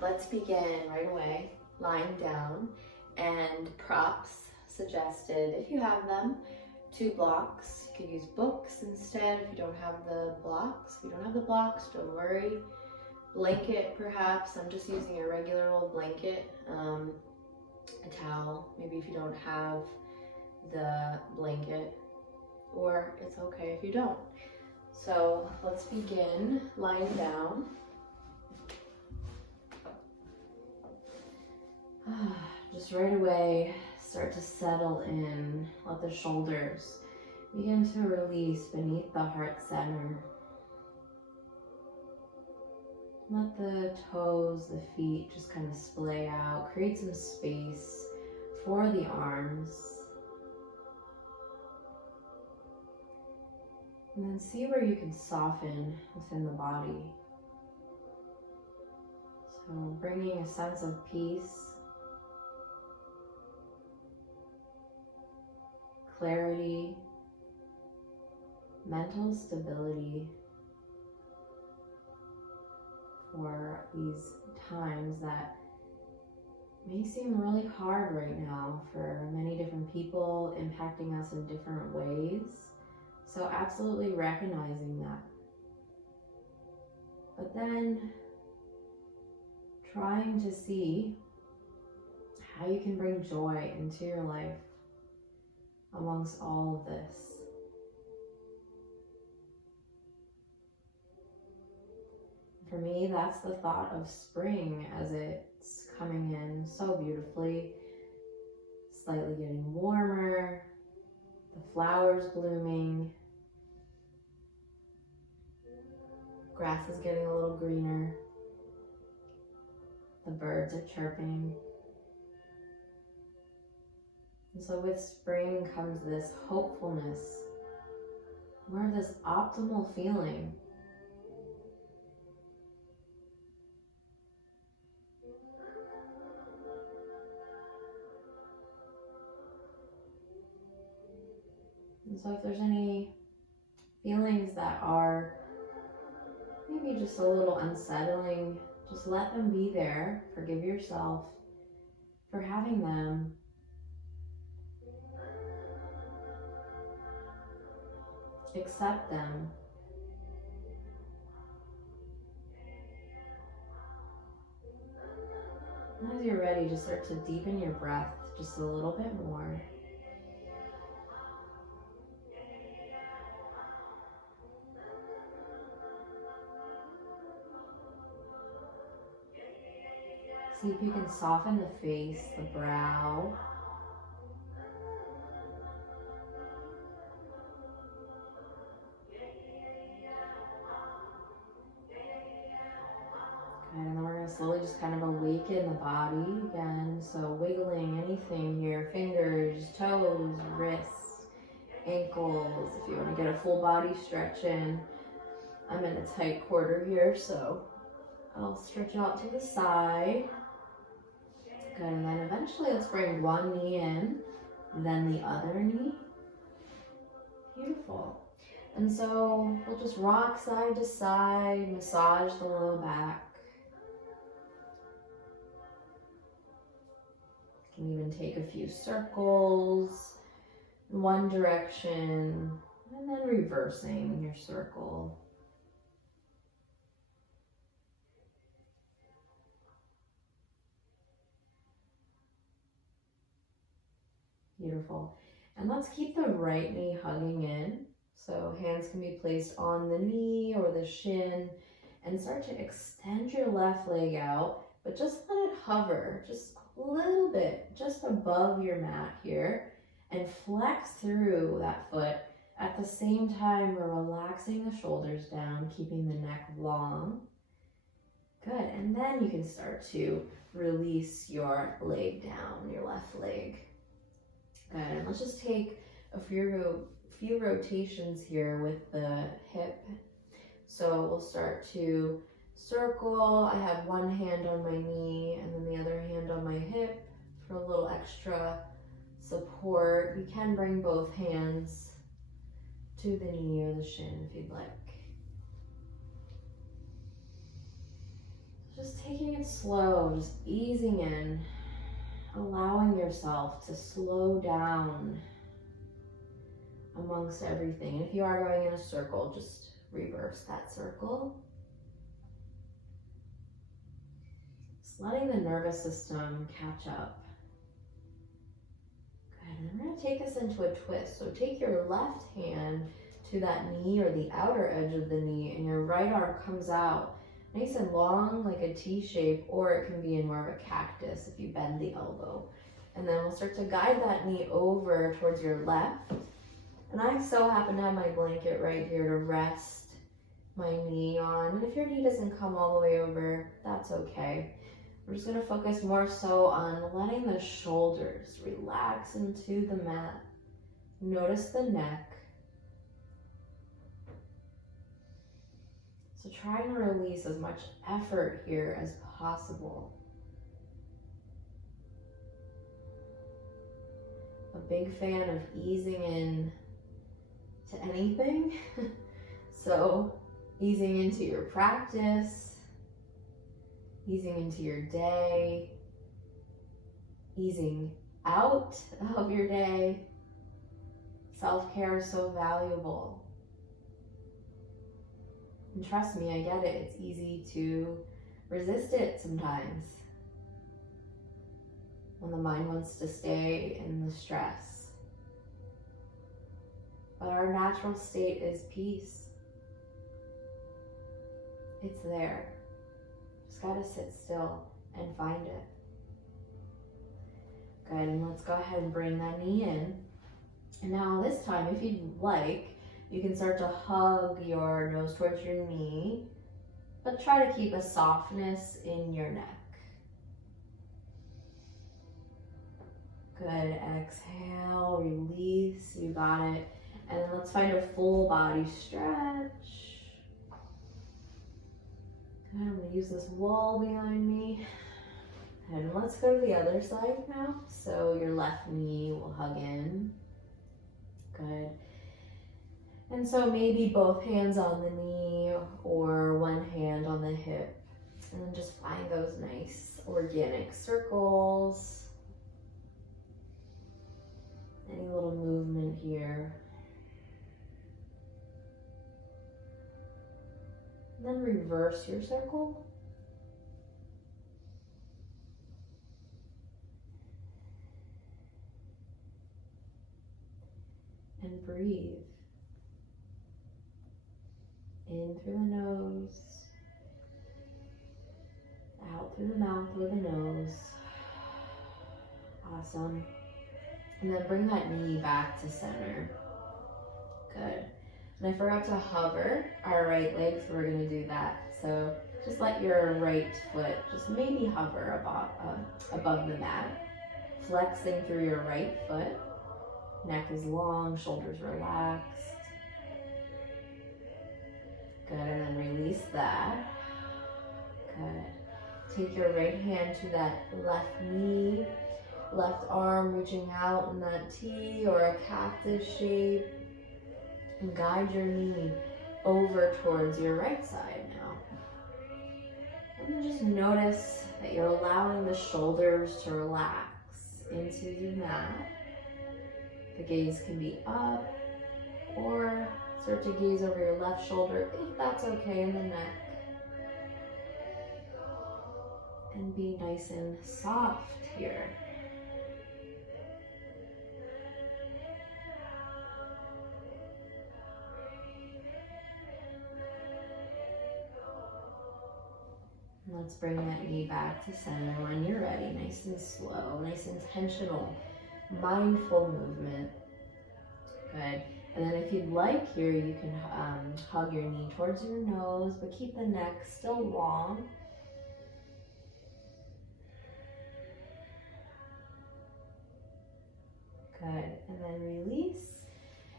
let's begin right away, lying down, and props suggested, if you have them, 2 blocks. You could use books instead if you don't have the blocks. If you don't have the blocks, don't worry. Blanket perhaps. I'm just using a regular old blanket, a towel, maybe if you don't have the blanket, or it's okay if you don't. So let's begin lying down. Just right away, start to settle in. Let the shoulders begin to release beneath the heart center. Let the toes, the feet just kind of splay out. Create some space for the arms. And then see where you can soften within the body. So bringing a sense of peace, clarity, mental stability for these times that may seem really hard right now for many different people, impacting us in different ways. So absolutely recognizing that. But then trying to see how you can bring joy into your life amongst all of this. For me, that's the thought of spring as it's coming in so beautifully, slightly getting warmer, the flowers blooming, grass is getting a little greener, the birds are chirping. And so with spring comes this hopefulness, more of this optimal feeling. And so if there's any feelings that are maybe just a little unsettling, just let them be there. Forgive yourself for having them. Accept them. And as you're ready, just start to deepen your breath just a little bit more. See if you can soften the face, the brow. And then we're going to slowly just kind of awaken the body again. So wiggling anything here, fingers, toes, wrists, ankles. If you want to get a full body stretch in. I'm in a tight quarter here, so I'll stretch out to the side. Good, and then eventually let's bring one knee in, then the other knee. Beautiful. And so we'll just rock side to side, massage the low back. You can even take a few circles in one direction, and then reversing your circle. Beautiful. And let's keep the right knee hugging in. So hands can be placed on the knee or the shin, and start to extend your left leg out, but just let it hover just a little bit, just above your mat here, and flex through that foot. At the same time, we're relaxing the shoulders down, keeping the neck long. Good, and then you can start to release your leg down, your left leg. Good, and let's just take a few rotations here with the hip. So we'll start to circle. I have one hand on my knee and then the other hand on my hip for a little extra support. You can bring both hands to the knee or the shin if you'd like. Just taking it slow, just easing in, allowing yourself to slow down amongst everything. If you are going in a circle, just reverse that circle. Just letting the nervous system catch up. Good, and we're gonna take us into a twist. So take your left hand to that knee or the outer edge of the knee, and your right arm comes out nice and long like a T shape, or it can be in more of a cactus if you bend the elbow. And then we'll start to guide that knee over towards your left. And I so happen to have my blanket right here to rest my knee on. And if your knee doesn't come all the way over, that's okay. We're just gonna focus more so on letting the shoulders relax into the mat. Notice the neck. So try to release as much effort here as possible. A big fan of easing in to anything. So easing into your practice, easing into your day, easing out of your day. Self-care is so valuable. And trust me, I get it. It's easy to resist it sometimes when the mind wants to stay in the stress. But our natural state is peace. It's there. Just gotta sit still and find it. Good, and let's go ahead and bring that knee in. And now this time, if you'd like, you can start to hug your nose towards your knee, but try to keep a softness in your neck. Good, exhale, release, you got it. And then let's find a full body stretch. Good, I'm gonna use this wall behind me. And let's go to the other side now. So your left knee will hug in. Good. And so maybe both hands on the knee or one hand on the hip. And then just find those nice organic circles. Any little movement here. And then reverse your circle. And breathe. In through the nose, out through the mouth or the nose. Awesome. And then bring that knee back to center. Good. And I forgot to hover our right leg, so we're gonna do that. So just let your right foot just maybe hover above the mat. Flexing through your right foot. Neck is long, shoulders relaxed. Good, and then release that. Good. Take your right hand to that left knee, left arm reaching out in that T or a cactus shape, and guide your knee over towards your right side now. And then just notice that you're allowing the shoulders to relax into the mat. The gaze can be up or start to gaze over your left shoulder if that's okay in the neck. And be nice and soft here. And let's bring that knee back to center when you're ready. Nice and slow, nice intentional, mindful movement. Good. And then if you'd like here, you can hug your knee towards your nose, but keep the neck still long. Good. And then release.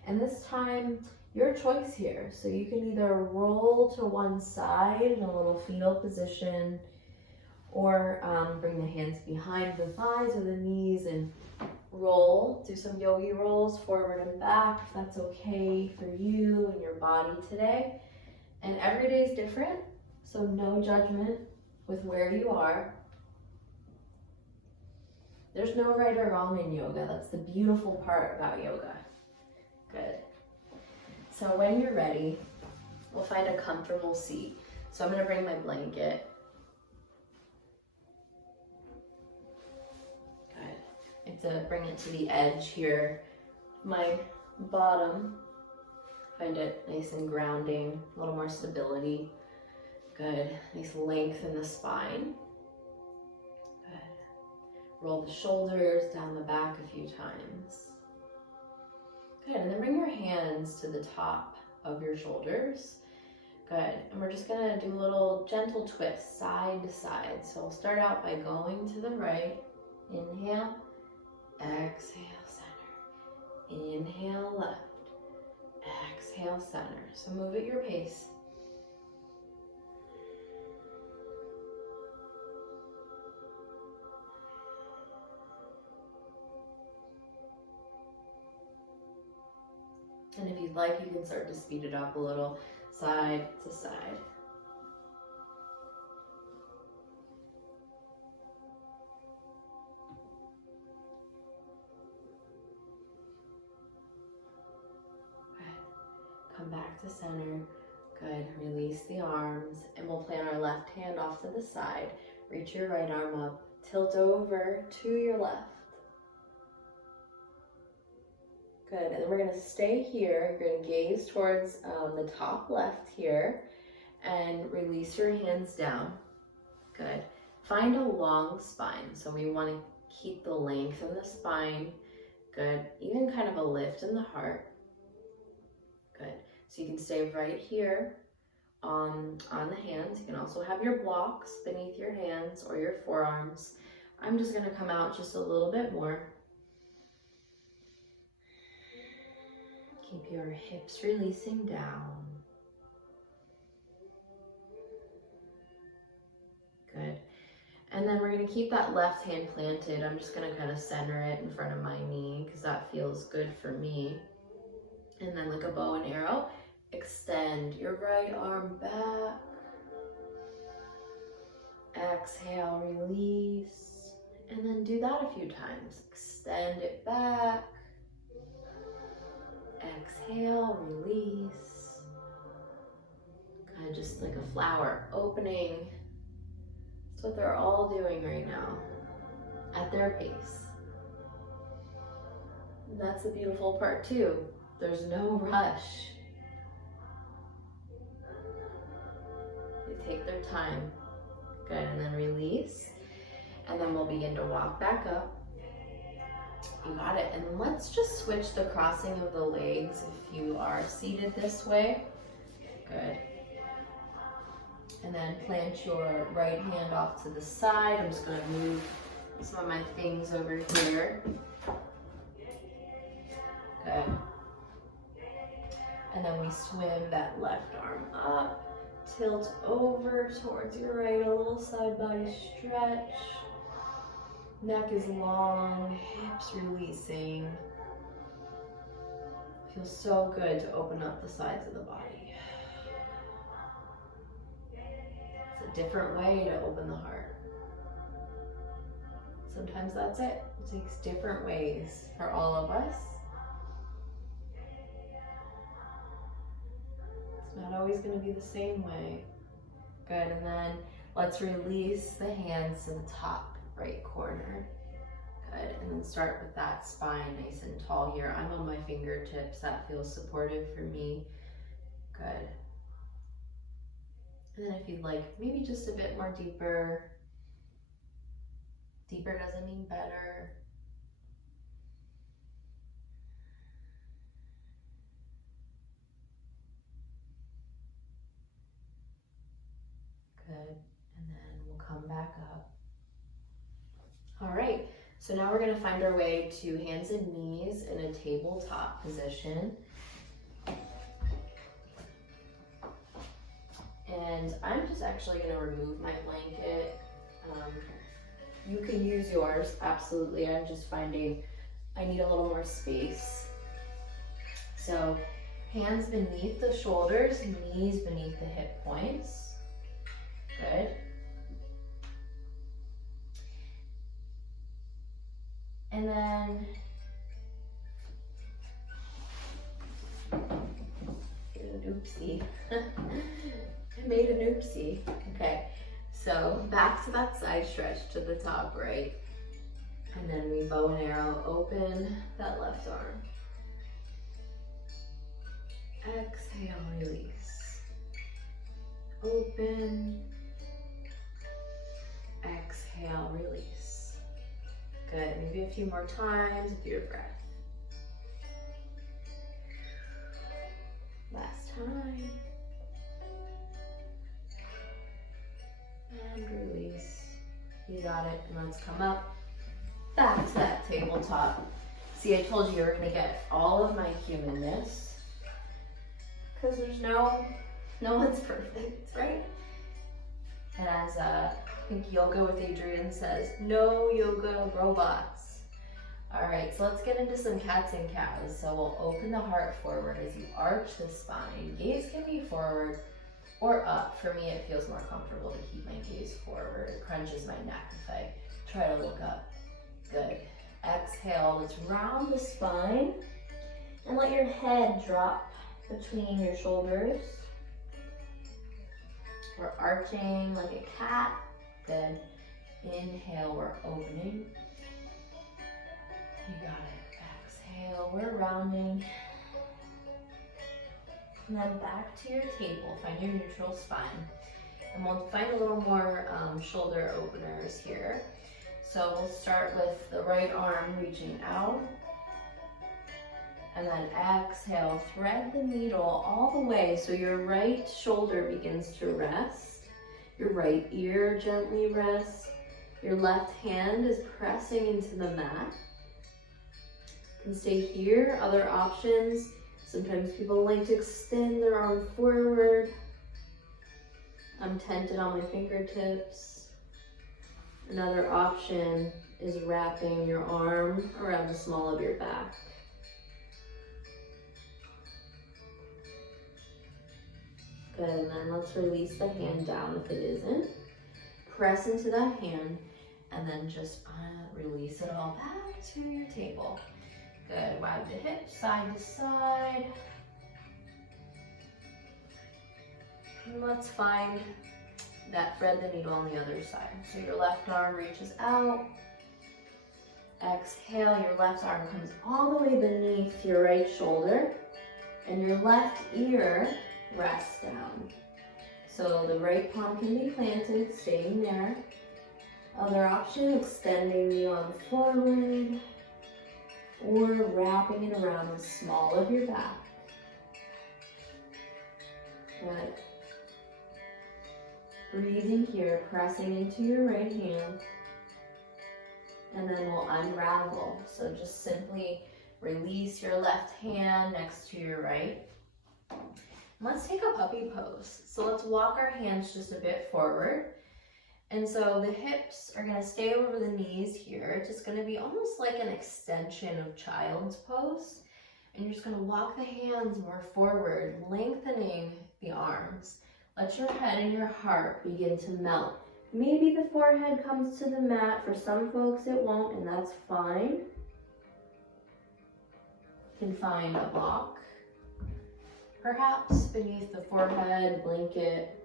And this time, your choice here. So you can either roll to one side in a little fetal position, or bring the hands behind the thighs or the knees and roll. Do some yogi rolls forward and back if that's okay for you and your body today. And every day is different, so no judgment. with where you are. There's no right or wrong in yoga. That's the beautiful part about yoga. Good. So when you're ready, we'll find a comfortable seat. So I'm gonna bring my blanket. Good. I have to bring it to the edge here. My bottom, find it nice and grounding, a little more stability. Good. Nice length in the spine. Roll the shoulders down the back a few times. Good, and then bring your hands to the top of your shoulders. Good, and we're just gonna do a little gentle twist, side to side. So we'll start out by going to the right. Inhale, exhale, center. Inhale, left. Exhale, center. So move at your pace. And if you'd like, you can start to speed it up a little, side to side. Good. Come back to center. Good. Release the arms, and we'll plant our left hand off to the side. Reach your right arm up. Tilt over to your left. Good, and then we're gonna stay here. You're gonna gaze towards the top left here and release your hands down. Good. Find a long spine. So we wanna keep the length in the spine. Good, even kind of a lift in the heart. Good, so you can stay right here on the hands. You can also have your blocks beneath your hands or your forearms. I'm just gonna come out just a little bit more. Keep your hips releasing down. Good. And then we're going to keep that left hand planted. I'm just going to kind of center it in front of my knee because that feels good for me. And then like a bow and arrow, extend your right arm back. Exhale, release. And then do that a few times. Extend it back. Exhale, release. Kind of just like a flower opening. That's what they're all doing right now at their pace. And that's the beautiful part too. There's no rush. They take their time. Good, and then release. And then we'll begin to walk back up. You got it. And let's just switch the crossing of the legs if you are seated this way. Good. And then plant your right hand off to the side. I'm just going to move some of my things over here. Good. And then we swim that left arm up. Tilt over towards your right, a little side body stretch. Neck is long, hips releasing. Feels so good to open up the sides of the body. It's a different way to open the heart. Sometimes that's it. It takes different ways for all of us. It's not always going to be the same way. Good, and then let's release the hands to the top right corner. Good, and then start with that spine nice and tall here. I'm on my fingertips. That feels supportive for me. Good. And then if you'd like, maybe just a bit more deeper. Deeper doesn't mean better. Good, and then we'll come back up. All right, so now we're gonna find our way to hands and knees in a tabletop position. And I'm just actually gonna remove my blanket. You can use yours, absolutely. I'm just finding I need a little more space. So hands beneath the shoulders, knees beneath the hip points. Good. And then here's an oopsie. I made an oopsie. Okay, so back to that side stretch to the top, right? And then we bow and arrow, open that left arm. Exhale, release. Open. Exhale, release. Good, maybe a few more times with your breath. Last time. And release. You got it. And let's come up back to that tabletop. See, I told you were going to get all of my humanness. Because there's no one's perfect, right? And as I think Yoga with Adrienne says, no yoga robots. All right, so let's get into some cats and cows. So we'll open the heart forward as you arch the spine. Gaze can be forward or up. For me, it feels more comfortable to keep my gaze forward. It crunches my neck if I try to look up. Good. Exhale, let's round the spine and let your head drop between your shoulders. We're arching like a cat. Good. Inhale, we're opening. You got it. Exhale, we're rounding. And then back to your table. Find your neutral spine. And we'll find a little more shoulder openers here. So we'll start with the right arm reaching out. And then exhale, thread the needle all the way so your right shoulder begins to rest. Your right ear gently rests. Your left hand is pressing into the mat. You can stay here. Other options, sometimes people like to extend their arm forward. I'm tented on my fingertips. Another option is wrapping your arm around the small of your back. Good, and then let's release the hand down if it isn't. Press into that hand, and then just release it all back to your table. Good, wag the hips side to side. And let's find that thread the needle on the other side. So your left arm reaches out. Exhale, your left arm comes all the way beneath your right shoulder, and your left ear rests down. So the right palm can be planted, staying there. Other option, extending the arm forward or wrapping it around the small of your back. Good. Breathing here, pressing into your right hand. And then we'll unravel. So just simply release your left hand next to your right. Let's take a puppy pose. So let's walk our hands just a bit forward. And so the hips are going to stay over the knees here. It's just going to be almost like an extension of child's pose. And you're just going to walk the hands more forward, lengthening the arms. Let your head and your heart begin to melt. Maybe the forehead comes to the mat. For some folks it won't, and that's fine. You can find a block, perhaps beneath the forehead, blanket.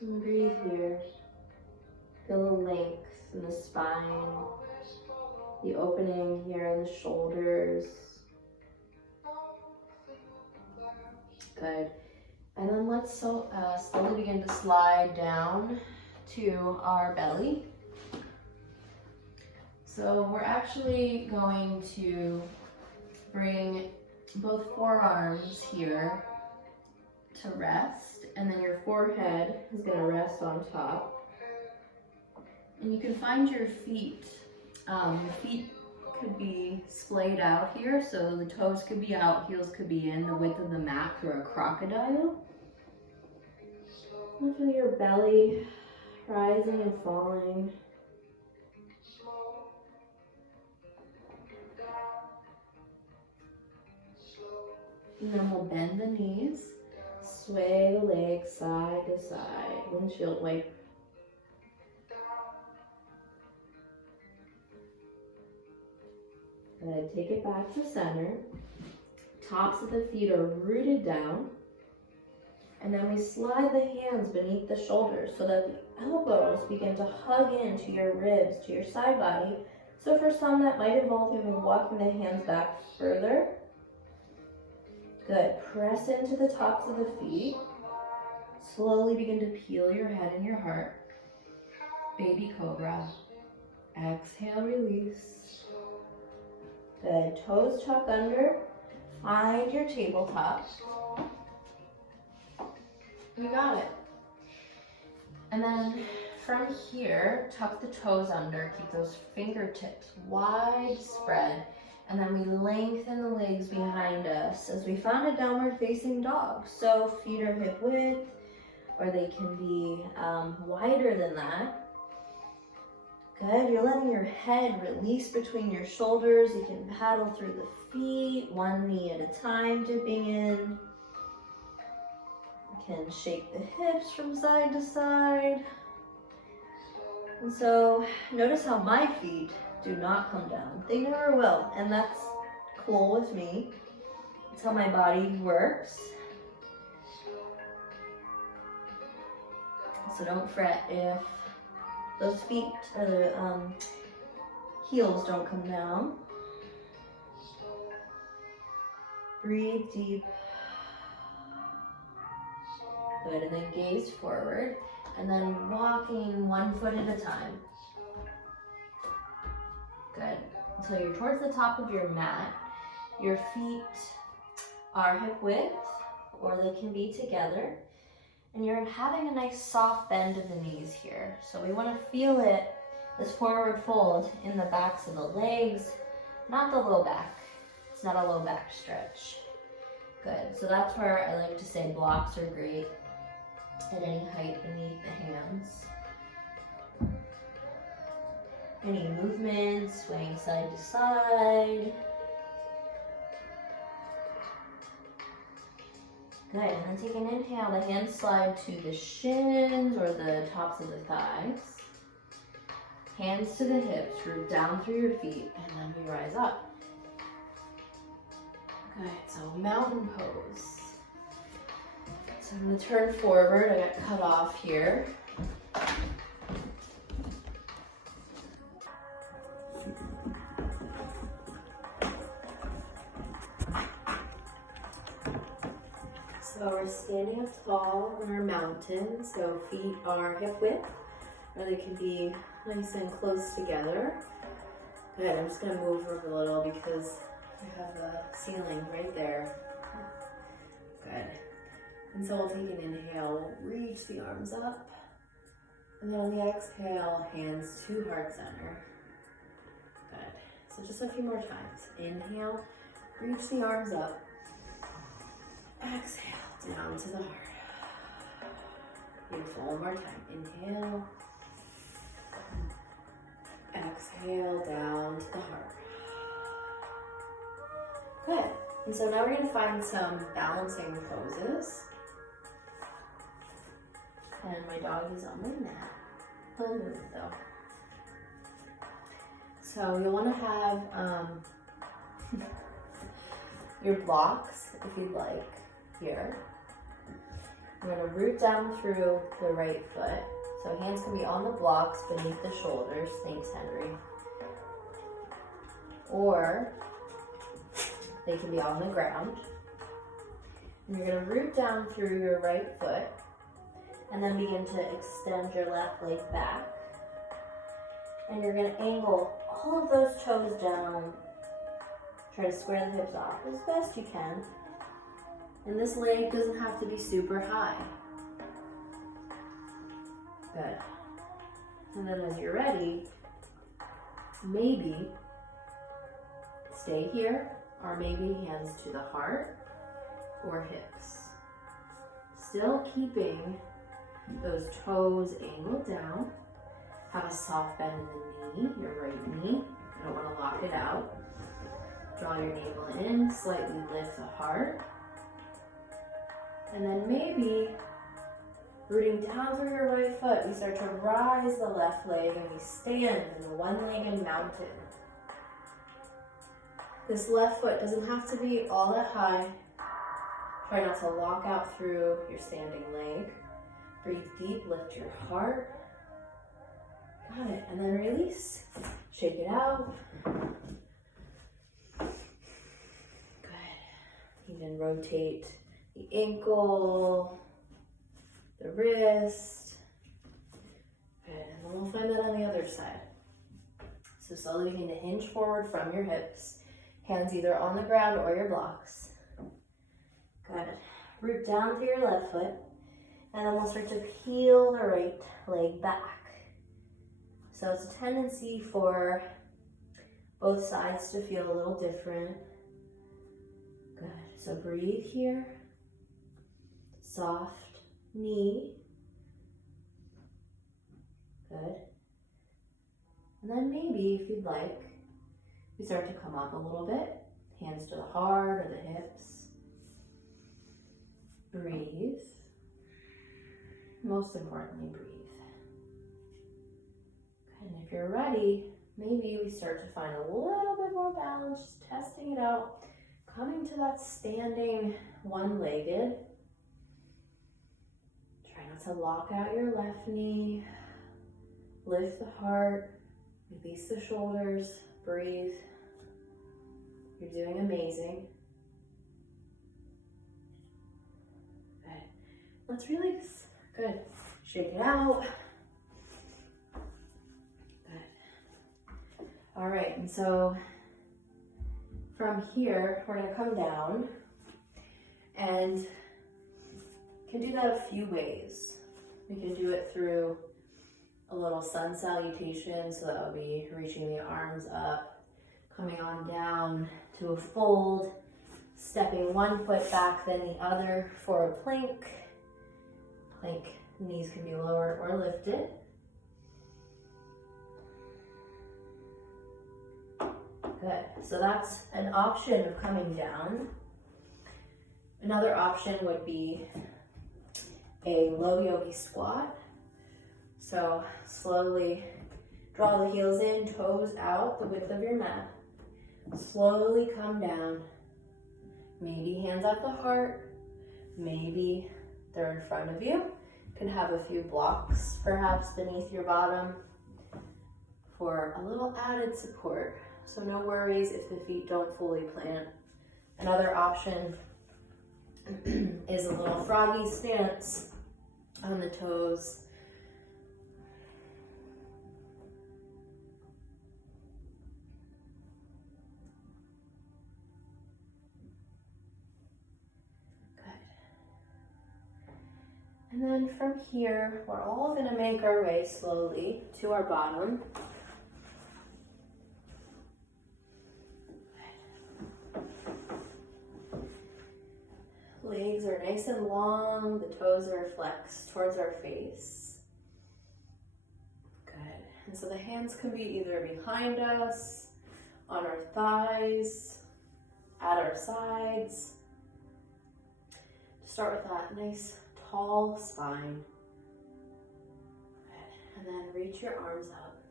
And breathe here. Feel the length in the spine, the opening here in the shoulders. Good. And then let's slowly begin to slide down to our belly. So we're actually going to bring both forearms here to rest, and then your forehead is going to rest on top. And you can find your feet. Your feet could be splayed out here, so the toes could be out, heels could be in, the width of the mat for a crocodile. And feel your belly rising and falling. And then we'll bend the knees, sway the legs side to side, windshield wipe. Good, take it back to center. Tops of the feet are rooted down. And then we slide the hands beneath the shoulders so that the elbows begin to hug into your ribs, to your side body. So for some, that might involve even walking the hands back further. Good. Press into the tops of the feet. Slowly begin to peel your head and your heart. Baby cobra. Exhale, release. Good. Toes tuck under. Find your tabletop. You got it. And then from here, tuck the toes under. Keep those fingertips wide spread. And then we lengthen the legs behind us as we found a downward facing dog. So feet are hip width, or they can be wider than that. Good, you're letting your head release between your shoulders. You can paddle through the feet, one knee at a time, dipping in. You can shake the hips from side to side. And so notice how my feet do not come down. They never will, and that's cool with me. It's how my body works. So don't fret if those feet or the heels don't come down. Breathe deep. Good, and then gaze forward, and then walking one foot at a time. Good. Until you're towards the top of your mat. Your feet are hip width, or they can be together. And you're having a nice soft bend of the knees here. So we want to feel it, this forward fold, in the backs of the legs, not the low back. It's not a low back stretch. Good. So that's where I like to say blocks are great at any height beneath the hands. Any movement, swaying side to side. Good, and then take an inhale, the hands slide to the shins or the tops of the thighs. Hands to the hips, root down through your feet, and then we rise up. Good, so mountain pose. So I'm gonna turn forward, I got cut off here. So we're standing up tall on our mountain, so feet are hip width, or they can be nice and close together. Good, I'm just gonna move over a little because I have the ceiling right there. Good. And so we'll take an inhale, reach the arms up, and then on the exhale, hands to heart center. Good. So just a few more times. Inhale, reach the arms up. Exhale, down to the heart. Beautiful, one more time. Inhale. Exhale, down to the heart. Good. And so now we're going to find some balancing poses. And my dog is on my mat. He'll move though. So you'll want to have your blocks, if you'd like, here. You're going to root down through the right foot. So hands can be on the blocks beneath the shoulders, thanks Henry. Or they can be on the ground. And you're going to root down through your right foot and then begin to extend your left leg back. And you're going to angle all of those toes down. Try to square the hips off as best you can. And this leg doesn't have to be super high. Good. And then as you're ready, maybe stay here, or maybe hands to the heart or hips. Still keeping those toes angled down. Have a soft bend in the knee, your right knee. You don't want to lock it out. Draw your navel in, slightly lift the heart. And then maybe rooting down through your right foot, we start to rise the left leg and we stand in the one-legged mountain. This left foot doesn't have to be all that high. Try not to lock out through your standing leg. Breathe deep, lift your heart. Got it, and then release. Shake it out. Good. Even rotate the ankle, the wrist. Good, and then we'll find that on the other side. So slowly begin to hinge forward from your hips. Hands either on the ground or your blocks. Good. Root down through your left foot. And then we'll start to peel the right leg back. So it's a tendency for both sides to feel a little different. Good. So breathe here. Soft knee. Good. And then maybe, if you'd like, we start to come up a little bit. Hands to the heart or the hips. Breathe. Most importantly, breathe. And if you're ready, maybe we start to find a little bit more balance, just testing it out. Coming to that standing one-legged. Try not to lock out your left knee. Lift the heart, release the shoulders, breathe. You're doing amazing. Good. Let's release. Good. Shake it out. Good. All right, and so from here, we're gonna come down and can do that a few ways. We can do it through a little sun salutation, so that would be reaching the arms up, coming on down to a fold, stepping one foot back, then the other for a plank. Plank, knees can be lowered or lifted. Good, so that's an option of coming down. Another option would be a low yogi squat. So slowly draw the heels in, toes out, the width of your mat. Slowly come down. Maybe hands at the heart. Maybe they're in front of you. You can have a few blocks perhaps beneath your bottom for a little added support. So no worries if the feet don't fully plant. Another option is a little froggy stance on the toes. And then from here, we're all gonna make our way slowly to our bottom. Legs are nice and long, the toes are flexed towards our face. Good. And so the hands can be either behind us, on our thighs, at our sides. Start with that nice tall spine. And then reach your arms up.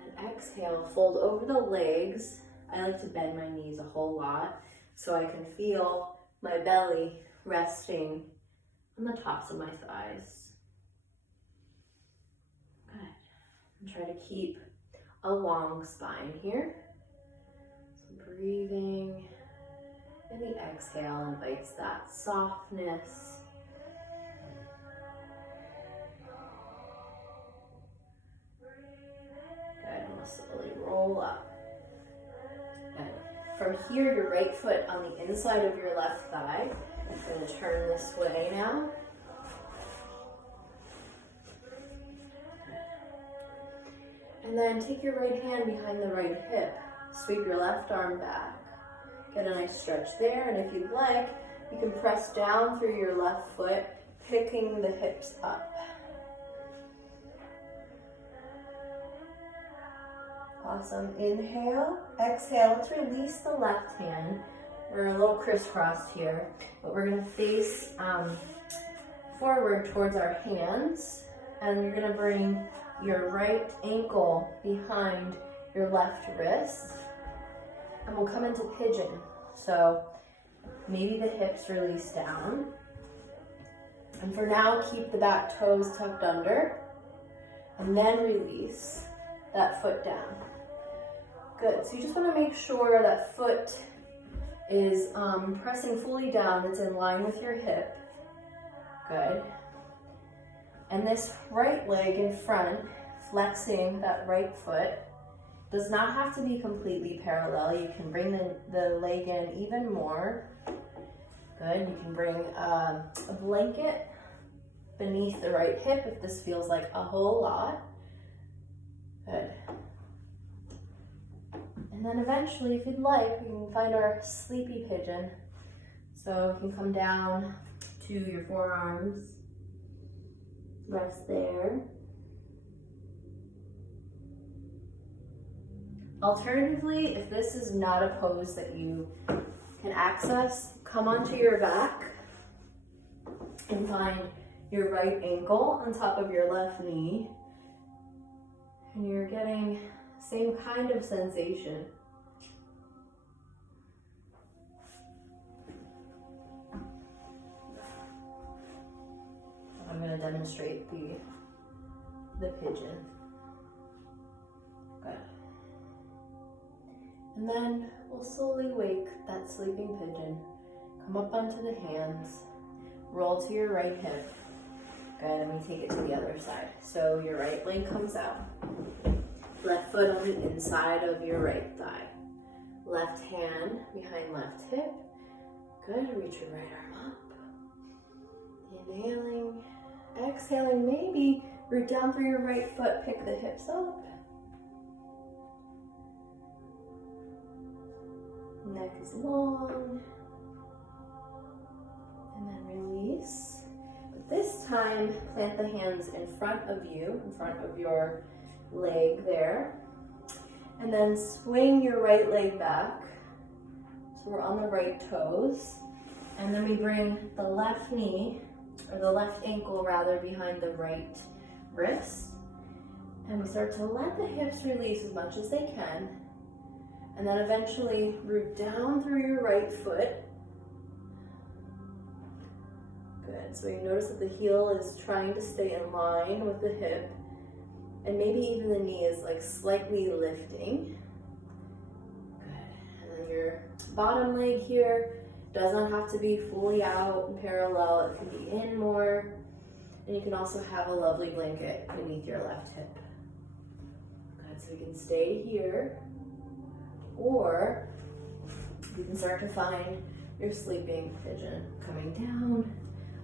And exhale, fold over the legs. I like to bend my knees a whole lot so I can feel my belly resting on the tops of my thighs. Good. And try to keep a long spine here. So breathing. And the exhale invites that softness. Good, and we'll slowly roll up. Good. From here, your right foot on the inside of your left thigh. I'm going to turn this way now. And then take your right hand behind the right hip. Sweep your left arm back. Get a nice stretch there, and if you'd like, you can press down through your left foot, picking the hips up. Awesome. Inhale, exhale. Let's release the left hand. We're a little crisscrossed here, but we're gonna face forward towards our hands, and you're gonna bring your right ankle behind your left wrist, and we'll come into pigeon. So maybe the hips release down. And for now, keep the back toes tucked under, and then release that foot down. Good, so you just wanna make sure that foot is pressing fully down, it's in line with your hip. Good. And this right leg in front, flexing that right foot, does not have to be completely parallel. You can bring the leg in even more. Good, you can bring a blanket beneath the right hip if this feels like a whole lot. Good. And then eventually, if you'd like, we can find our sleepy pigeon. So you can come down to your forearms, rest there. Alternatively, if this is not a pose that you can access, come onto your back and find your right ankle on top of your left knee. And you're getting same kind of sensation. I'm going to demonstrate the pigeon. Good. And then we'll slowly wake that sleeping pigeon. Come up onto the hands, roll to your right hip. Good, and we take it to the other side. So your right leg comes out. Left foot on the inside of your right thigh. Left hand behind left hip. Good, reach your right arm up. Inhaling, exhaling, maybe root down through your right foot, pick the hips up. Neck is long. And then release. But this time, plant the hands in front of you, in front of your leg there, and then swing your right leg back. So we're on the right toes, and then we bring the left knee, or the left ankle rather, behind the right wrist, and we start to let the hips release as much as they can, and then eventually root down through your right foot. Good, so you notice that the heel is trying to stay in line with the hip, and maybe even the knee is like slightly lifting. Good. And then your bottom leg here does not have to be fully out and parallel. It can be in more. And you can also have a lovely blanket beneath your left hip. Good, so you can stay here. Or you can start to find your sleeping pigeon coming down.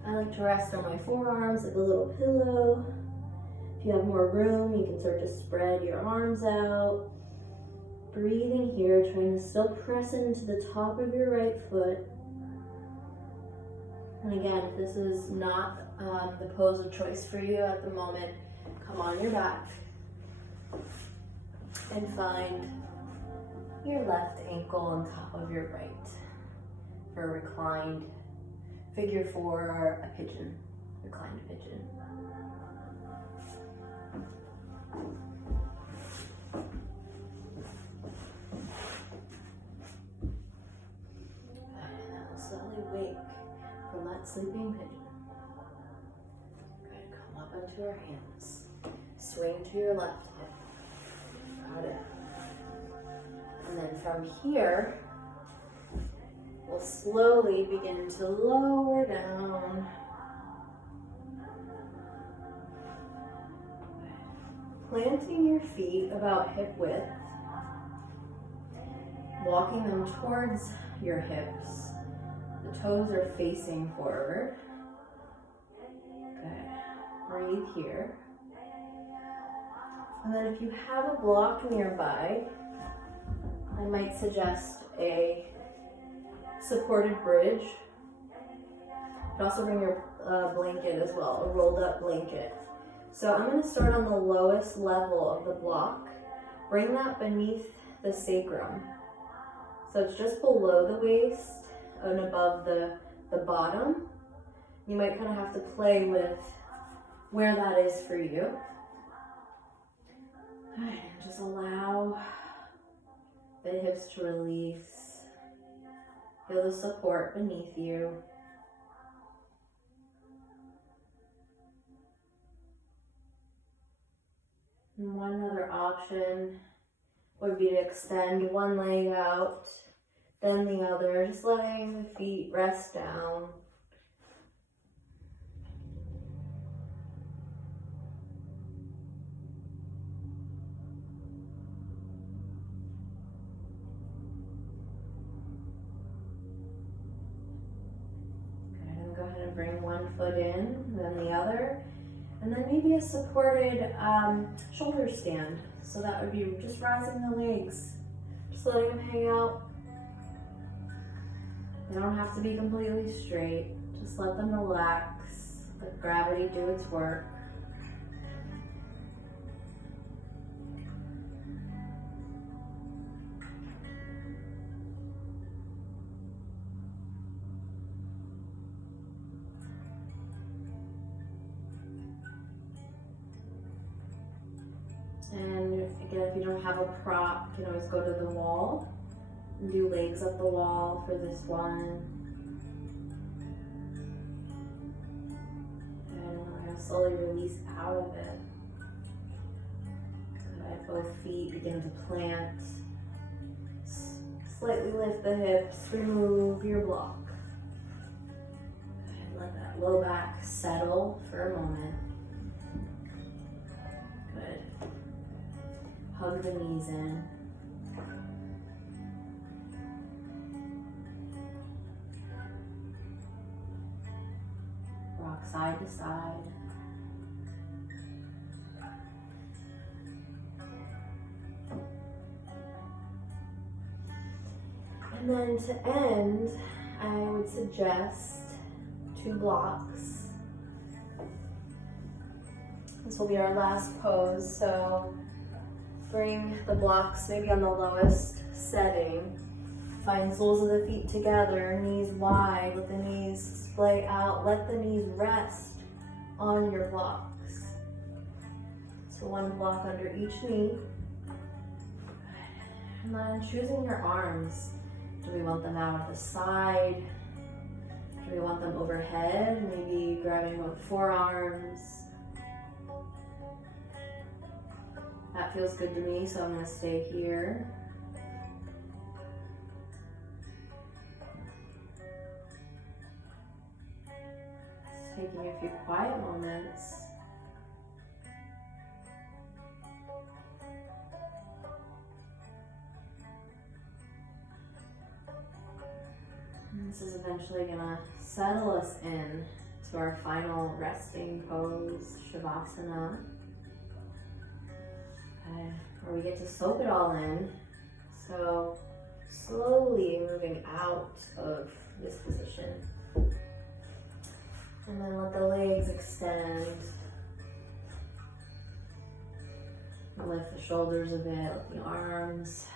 I like to rest on my forearms like a little pillow. If you have more room, you can start to spread your arms out. Breathing here, trying to still press into the top of your right foot. And again, if this is not the pose of choice for you at the moment, come on your back and find your left ankle on top of your right for a reclined figure four, a pigeon, reclined pigeon. Slowly wake from that sleeping pigeon. Good, come up onto your hands. Swing to your left hip. Got it. And then from here, we'll slowly begin to lower down. Planting your feet about hip width. Walking them towards your hips. The toes are facing forward. Good. Breathe here. And then if you have a block nearby, I might suggest a supported bridge. You can also bring your blanket as well, a rolled up blanket. So I'm going to start on the lowest level of the block. Bring that beneath the sacrum. So it's just below the waist and above the bottom. You might kind of have to play with where that is for you. And just allow the hips to release. Feel the support beneath you. And one other option would be to extend one leg out, then the other, just letting the feet rest down. Good, go ahead and bring one foot in, then the other. And then maybe a supported shoulder stand. So that would be just rising the legs, just letting them hang out. They don't have to be completely straight. Just let them relax, let gravity do its work. And again, if you don't have a prop, you can always go to the wall and do legs up the wall for this one. And I'm going to slowly release out of it. Good. Both feet begin to plant. Slightly lift the hips, remove your block. Good. Let that low back settle for a moment. Good. Hug the knees in. Rock side to side. And then to end, I would suggest 2 blocks. This will be our last pose, so bring the blocks maybe on the lowest setting. Find soles of the feet together, knees wide, let the knees splay out, let the knees rest on your blocks. So 1 block under each knee. And then choosing your arms. Do we want them out at the side? Do we want them overhead? Maybe grabbing both forearms. That feels good to me, so I'm going to stay here. Just taking a few quiet moments. And this is eventually going to settle us in to our final resting pose, Shavasana. Where we get to soak it all in. So slowly moving out of this position. And then let the legs extend. Lift the shoulders a bit, let the arms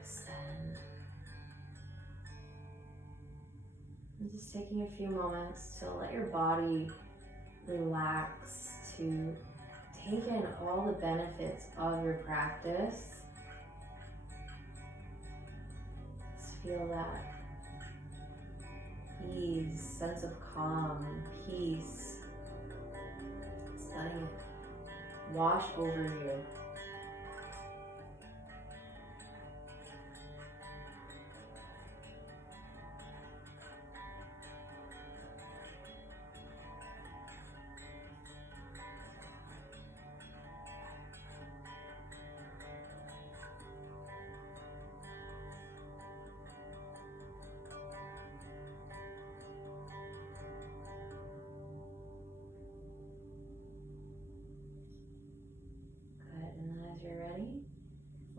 extend. And just taking a few moments to let your body relax, to take in all the benefits of your practice. Just feel that ease, sense of calm, peace. Just letting it wash over you.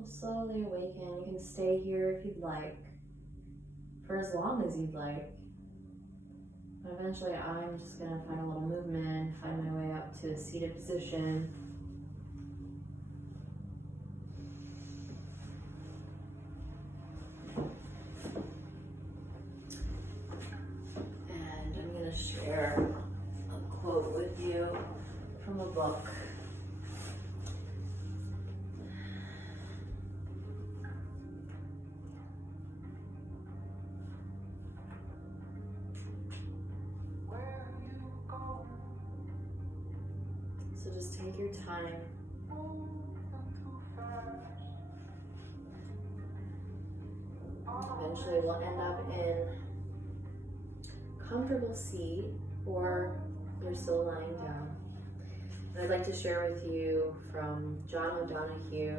Slowly awaken. You can stay here if you'd like, for as long as you'd like. But eventually I'm just going to find a little movement, find my way up to a seated position. Take your time. Eventually we'll end up in comfortable seat, or you're still lying down. And I'd like to share with you from John O'Donohue,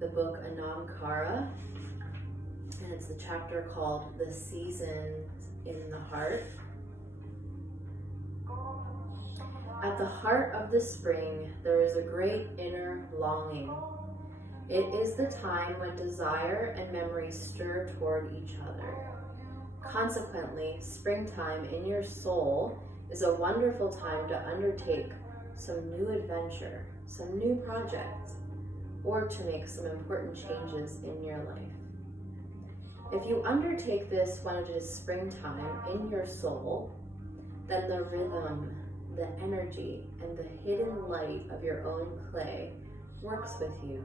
the book Anamkara, and it's the chapter called The Seasons in the Heart. At the heart of the spring, there is a great inner longing. It is the time when desire and memory stir toward each other. Consequently, springtime in your soul is a wonderful time to undertake some new adventure, some new project, or to make some important changes in your life. If you undertake this when it is springtime in your soul, then the rhythm, the energy, and the hidden light of your own clay works with you.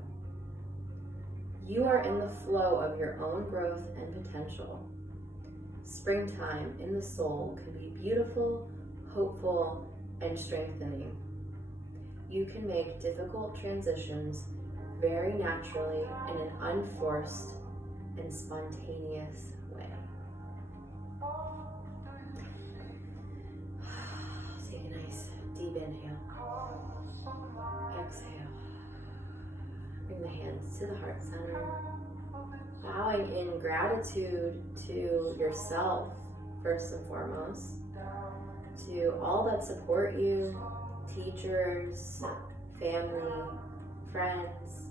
You are in the flow of your own growth and potential. Springtime in the soul can be beautiful, hopeful, and strengthening. You can make difficult transitions very naturally in an unforced and spontaneous way. Take a nice deep inhale. Exhale. Bring the hands to the heart center. Bowing in gratitude to yourself, first and foremost, to all that support you, teachers, family, friends,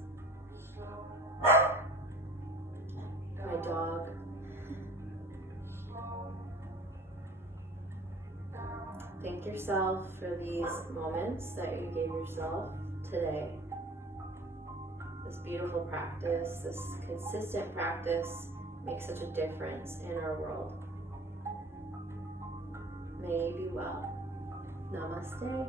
my dog. Thank yourself for these moments that you gave yourself today. This beautiful practice, this consistent practice makes such a difference in our world. May you be well. Namaste.